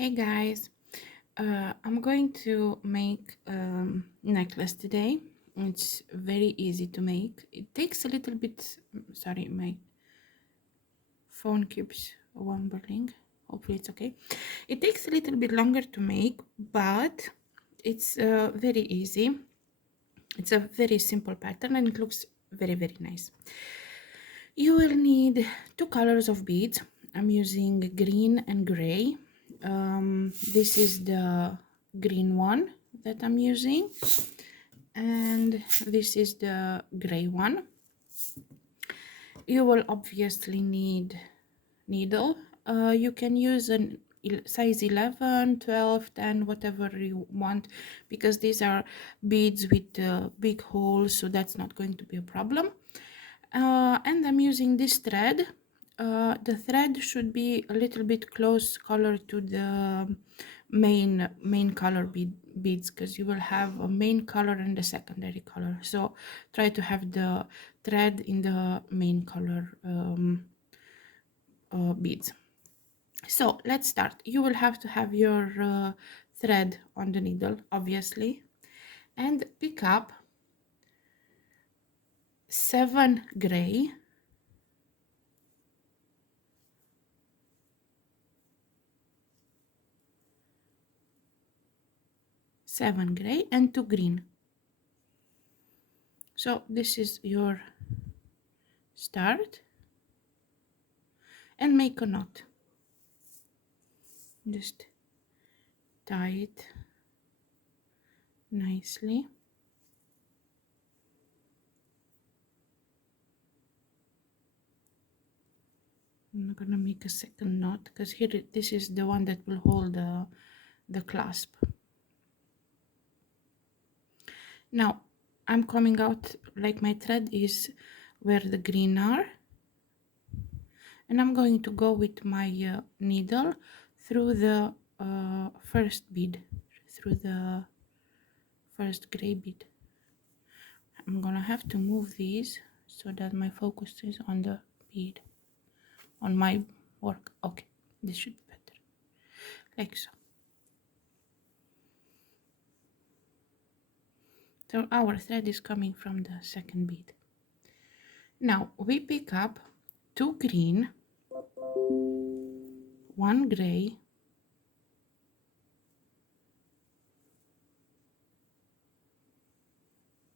Hey guys, I'm going to make necklace today. It's very easy to make. It takes a little bit, sorry, my phone keeps wobbling. Hopefully it's okay. It takes a little bit longer to make, but it's very easy. It's a very simple pattern and it looks very, very nice. You will need two colors of beads. I'm using green and gray. This is the green one that I'm using, and this is the gray one. You will obviously need needle. You can use a size 11, 12, 10, whatever you want, because these are beads with big holes, so that's not going to be a problem. And I'm using this thread. The thread should be a little bit close color to the main color beads, because you will have a main color and a secondary color, so try to have the thread in the main color beads. So let's start. You will have to have your thread on the needle, obviously, and pick up 7 gray, 7 gray and 2 green. So this is your start, and make a knot. Just tie it nicely. I'm gonna make a second knot because here this is the one that will hold the clasp. Now I'm coming out like my thread is where the green are, and I'm going to go with my needle through the first bead, through the first gray bead. I'm gonna have to move these so that my focus is on the bead, on my work. Okay, this should be better, like so. So our thread is coming from the second bead. Now we pick up 2 green, 1 gray,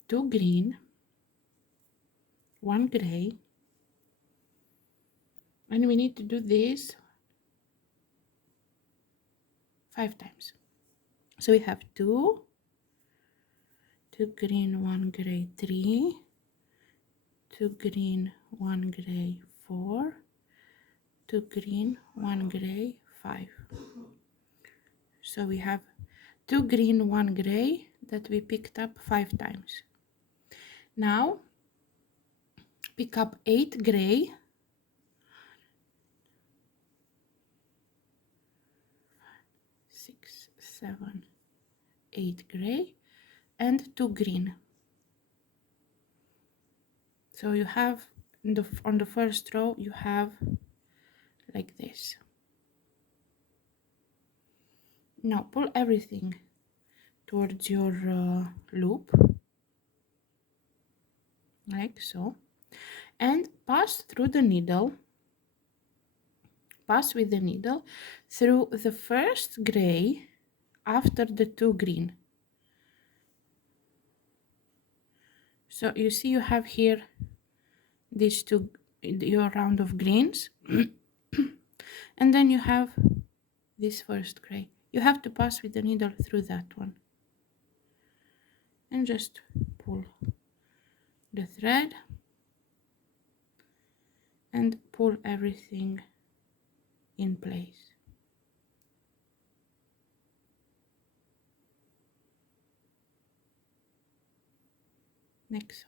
2 green, 1 gray, and we need to do this 5 times. So we have 2 green, 1 gray, 3, 2 green, 1 gray, 4, 2 green, 1 gray, 5. So we have 2 green, 1 gray that we picked up 5 times. Now pick up 8 gray, 6, 7, 8 gray, and 2 green. So you have on the first row you have like this. Now pull everything towards your loop, like so, and pass through the needle, pass with the needle through the first gray after the 2 green. So you see you have here these two, your round of greens, and then you have this first gray. You have to pass with the needle through that one and just pull the thread and pull everything in place. Next.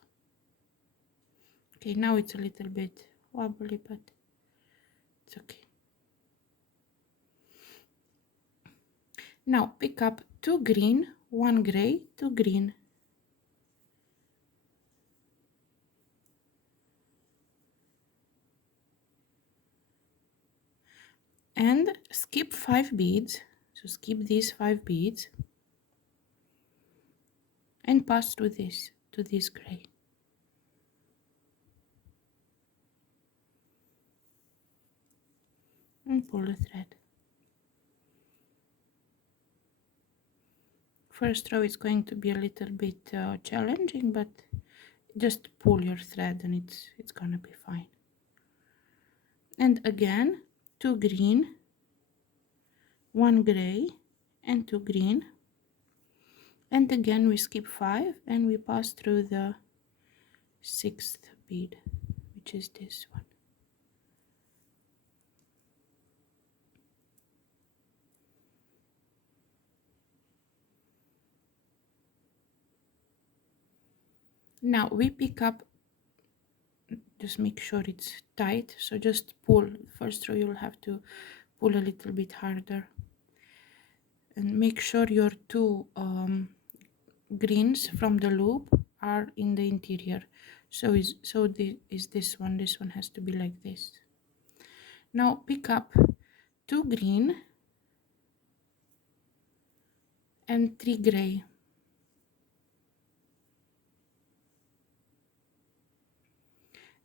Okay, now it's a little bit wobbly, but it's okay. Now pick up 2 green, 1 gray, 2 green. And skip 5 beads So skip these 5 beads and pass through this to this gray. And pull the thread. First row is going to be a little bit challenging, but just pull your thread and it's gonna be fine. And again, 2 green, 1 gray, and 2 green, and again we skip 5 and we pass through the 6th bead, which is this one. Now we pick up, just make sure it's tight, so just pull. First row you'll have to pull a little bit harder, and make sure your 2 greens from the loop are in the interior. So is this one. This one has to be like this. Now pick up 2 green and 3 gray,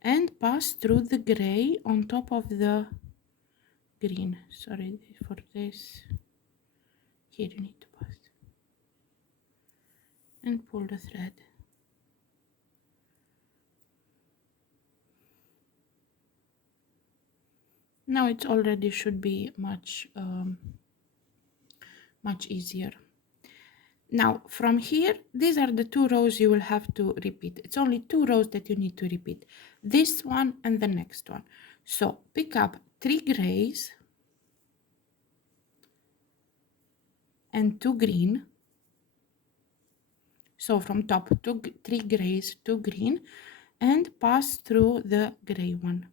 and pass through the gray on top of the green. Sorry for this. Here you need to pass and pull the thread. Now it already should be much easier. Now from here, these are the 2 rows you will have to repeat. It's only 2 rows that you need to repeat, this one and the next one. So pick up 3 grays and 2 green. So from top, 3 grays, 2 green, and pass through the gray one.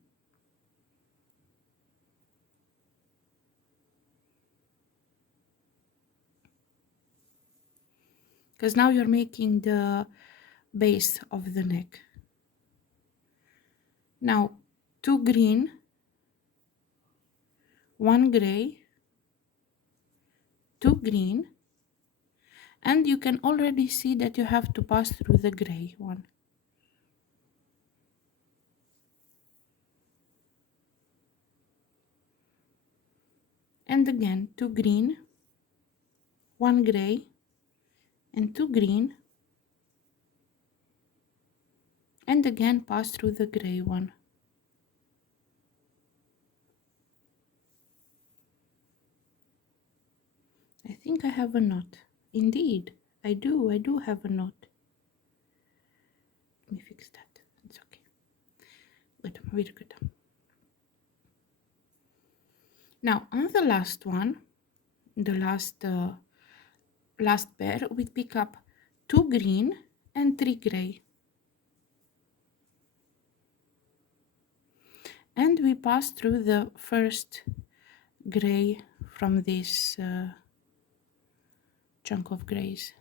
Because now you're making the base of the neck. Now 2 green, 1 gray, 2 green, and you can already see that you have to pass through the gray one. And again 2 green, 1 gray, and 2 green, and again pass through the gray one. I think I have a knot. Indeed, I do have a knot. Let me fix that. It's okay. Good, very good. Now on the last one, the last pair, we pick up 2 green and 3 gray, and we pass through the first gray from this chunk of grays,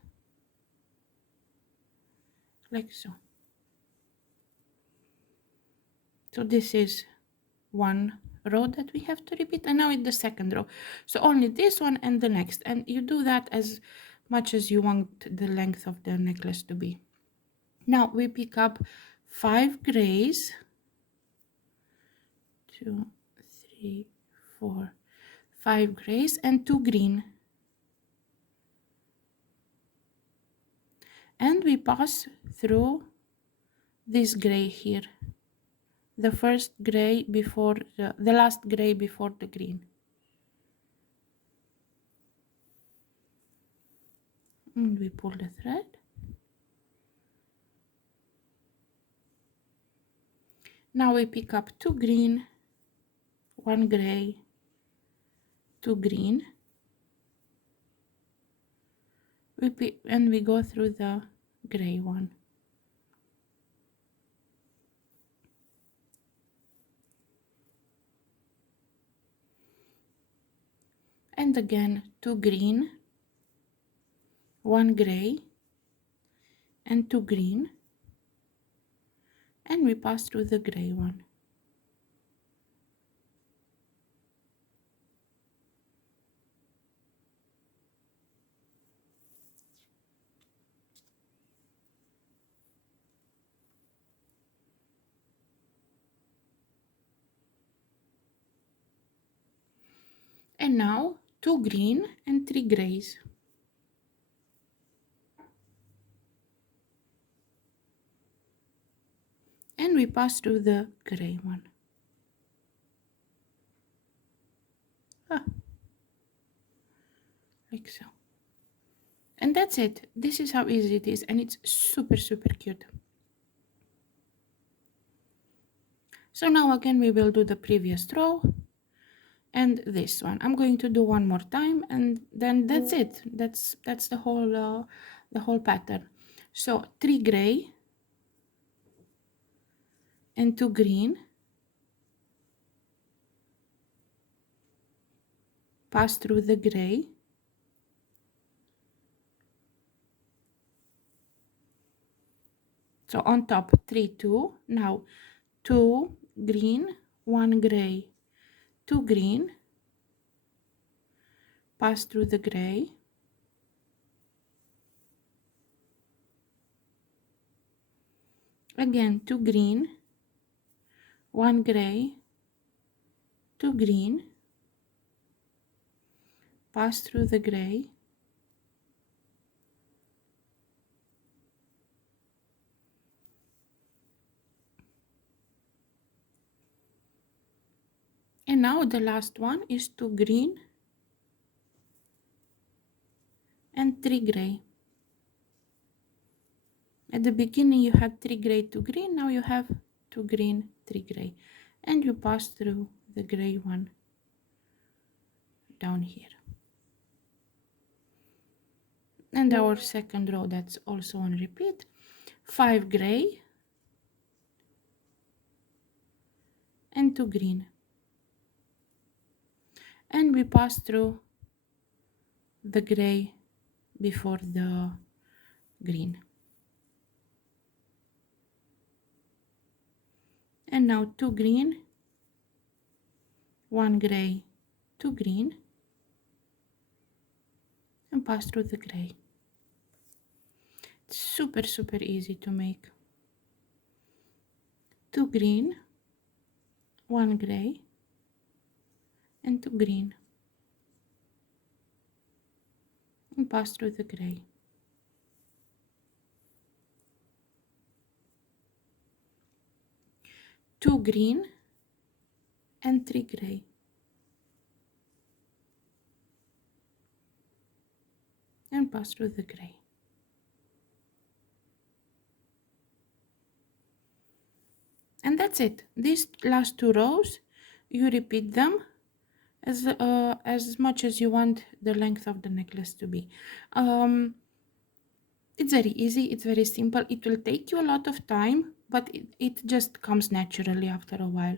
like so. So this is one row that we have to repeat, and now it's the second row. So only this one and the next, and you do that as much as you want the length of the necklace to be. Now we pick up 5 grays, 2, 3, 4, 5 grays, and 2 green, and we pass through this gray here, the first gray before the last gray before the green. And we pull the thread. Now we pick up 2 green, 1 gray, 2 green, and we go through the gray one. And again 2 green, 1 gray, and 2 green, and we pass through the gray one. And now 2 green and 3 grays. And we pass through the gray one. Ah, like so. And that's it. This is how easy it is, and it's super, super cute. So now again we will do the previous row and this one. I'm going to do one more time, and then that's it. That's the whole pattern. So 3 gray and 2 green, pass through the gray, so on top 3 2. Now 2 green, 1 gray, 2 green, pass through the gray, again 2 green, 1 gray, 2 green, pass through the gray, and now the last one is 2 green and 3 gray. At the beginning you had 3 gray, 2 green, now you have 2 green, 3 gray, and you pass through the gray one down here. And our second row, that's also on repeat. 5 gray and 2 green, and we pass through the gray before the green. And now 2 green, 1 gray, 2 green, and pass through the gray. It's super, super easy to make. 2 green, 1 gray, and 2 green, and pass through the gray. Two green and 3 gray, and pass through the gray. And that's it. These last 2 rows, you repeat them as much as you want the length of the necklace to be. It's very easy, it's very simple. It will take you a lot of time, but it just comes naturally after a while.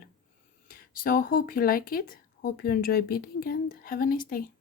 So hope you like it, hope you enjoy beading, and have a nice day.